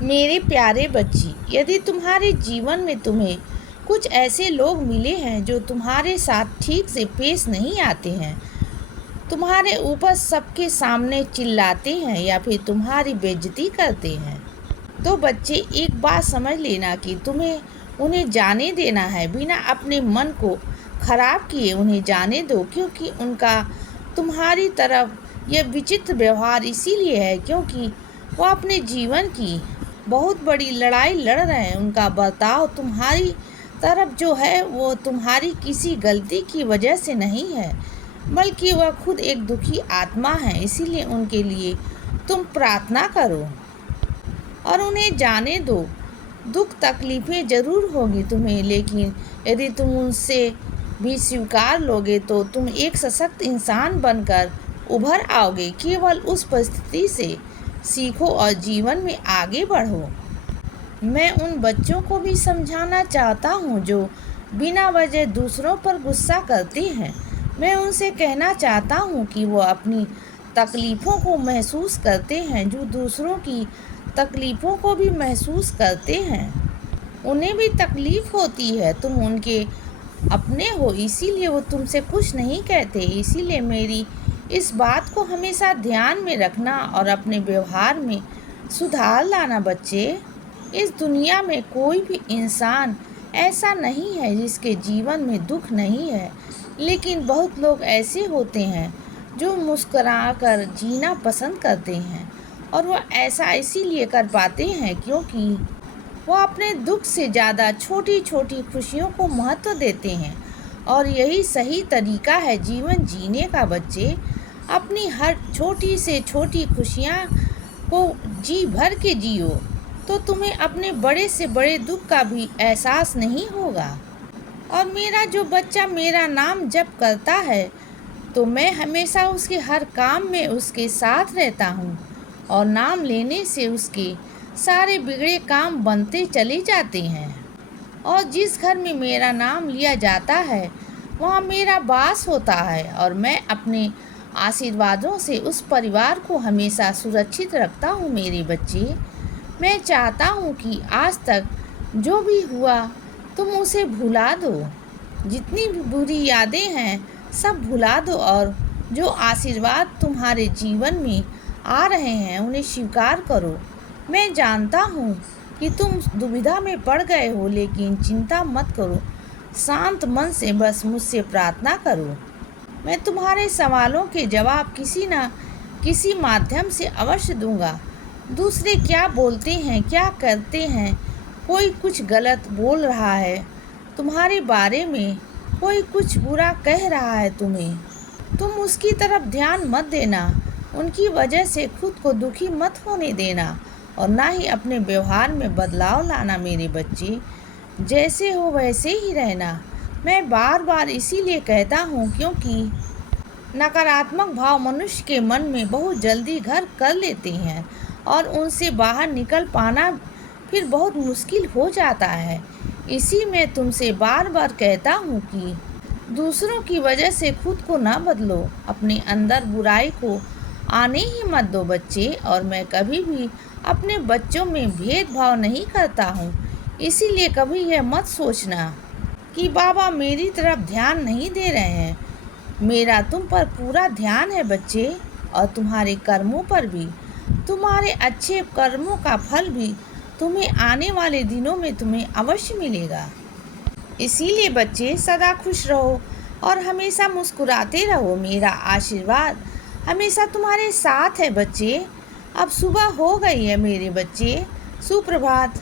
मेरे प्यारे बच्ची, यदि तुम्हारे जीवन में तुम्हें कुछ ऐसे लोग मिले हैं जो तुम्हारे साथ ठीक से पेश नहीं आते हैं, तुम्हारे ऊपर सबके सामने चिल्लाते हैं या फिर तुम्हारी बेइज्जती करते हैं, तो बच्चे एक बात समझ लेना कि तुम्हें उन्हें जाने देना है। बिना अपने मन को खराब किए उन्हें जाने दो, क्योंकि उनका तुम्हारी तरफ यह विचित्र व्यवहार इसीलिए है क्योंकि वो अपने जीवन की बहुत बड़ी लड़ाई लड़ रहे हैं। उनका बर्ताव तुम्हारी तरफ जो है वो तुम्हारी किसी गलती की वजह से नहीं है, बल्कि वह खुद एक दुखी आत्मा है। इसीलिए उनके लिए तुम प्रार्थना करो और उन्हें जाने दो। दुख तकलीफ़ें ज़रूर होगी तुम्हें, लेकिन यदि तुम उनसे भी स्वीकार लोगे तो तुम एक सशक्त इंसान बनकर उभर आओगे। केवल उस परिस्थिति से सीखो और जीवन में आगे बढ़ो। मैं उन बच्चों को भी समझाना चाहता हूँ जो बिना वजह दूसरों पर गुस्सा करते हैं। मैं उनसे कहना चाहता हूँ कि वो अपनी तकलीफ़ों को महसूस करते हैं, जो दूसरों की तकलीफ़ों को भी महसूस करते हैं। उन्हें भी तकलीफ़ होती है, तुम उनके अपने हो, इसीलिए वो तुमसे कुछ नहीं कहते। इसीलिए मेरी इस बात को हमेशा ध्यान में रखना और अपने व्यवहार में सुधार लाना। बच्चे, इस दुनिया में कोई भी इंसान ऐसा नहीं है जिसके जीवन में दुख नहीं है, लेकिन बहुत लोग ऐसे होते हैं जो मुस्कुराकर जीना पसंद करते हैं, और वह ऐसा इसीलिए कर पाते हैं क्योंकि वह अपने दुख से ज़्यादा छोटी छोटी खुशियों को महत्व देते हैं। और यही सही तरीका है जीवन जीने का। बच्चे, अपनी हर छोटी से छोटी खुशियाँ को जी भर के जियो, तो तुम्हें अपने बड़े से बड़े दुख का भी एहसास नहीं होगा। और मेरा जो बच्चा मेरा नाम जप करता है, तो मैं हमेशा उसके हर काम में उसके साथ रहता हूँ, और नाम लेने से उसके सारे बिगड़े काम बनते चले जाते हैं। और जिस घर में मेरा नाम लिया जाता है वहाँ मेरा वास होता है, और मैं अपने आशीर्वादों से उस परिवार को हमेशा सुरक्षित रखता हूँ। मेरे बच्चे, मैं चाहता हूँ कि आज तक जो भी हुआ तुम उसे भुला दो। जितनी भी बुरी यादें हैं सब भुला दो, और जो आशीर्वाद तुम्हारे जीवन में आ रहे हैं उन्हें स्वीकार करो। मैं जानता हूँ कि तुम दुविधा में पड़ गए हो, लेकिन चिंता मत करो। शांत मन से बस मुझसे प्रार्थना करो। मैं तुम्हारे सवालों के जवाब किसी न किसी माध्यम से अवश्य दूंगा। दूसरे क्या बोलते हैं, क्या करते हैं, कोई कुछ गलत बोल रहा है तुम्हारे बारे में, कोई कुछ बुरा कह रहा है तुम्हें, तुम उसकी तरफ ध्यान मत देना। उनकी वजह से खुद को दुखी मत होने देना, और ना ही अपने व्यवहार में बदलाव लाना। मेरे बच्चे, जैसे हो वैसे ही रहना। मैं बार बार इसीलिए कहता हूँ क्योंकि नकारात्मक भाव मनुष्य के मन में बहुत जल्दी घर कर लेते हैं, और उनसे बाहर निकल पाना फिर बहुत मुश्किल हो जाता है। इसी में तुमसे बार बार कहता हूँ कि दूसरों की वजह से खुद को ना बदलो, अपने अंदर बुराई को आने ही मत दो। बच्चे, और मैं कभी भी अपने बच्चों में भेदभाव नहीं करता हूँ, इसीलिए कभी यह मत सोचना कि बाबा मेरी तरफ ध्यान नहीं दे रहे हैं। मेरा तुम पर पूरा ध्यान है बच्चे, और तुम्हारे कर्मों पर भी। तुम्हारे अच्छे कर्मों का फल भी तुम्हें आने वाले दिनों में तुम्हें अवश्य मिलेगा। इसीलिए बच्चे, सदा खुश रहो और हमेशा मुस्कुराते रहो। मेरा आशीर्वाद हमेशा तुम्हारे साथ है बच्चे। अब सुबह हो गई है मेरे बच्चे, सुप्रभात।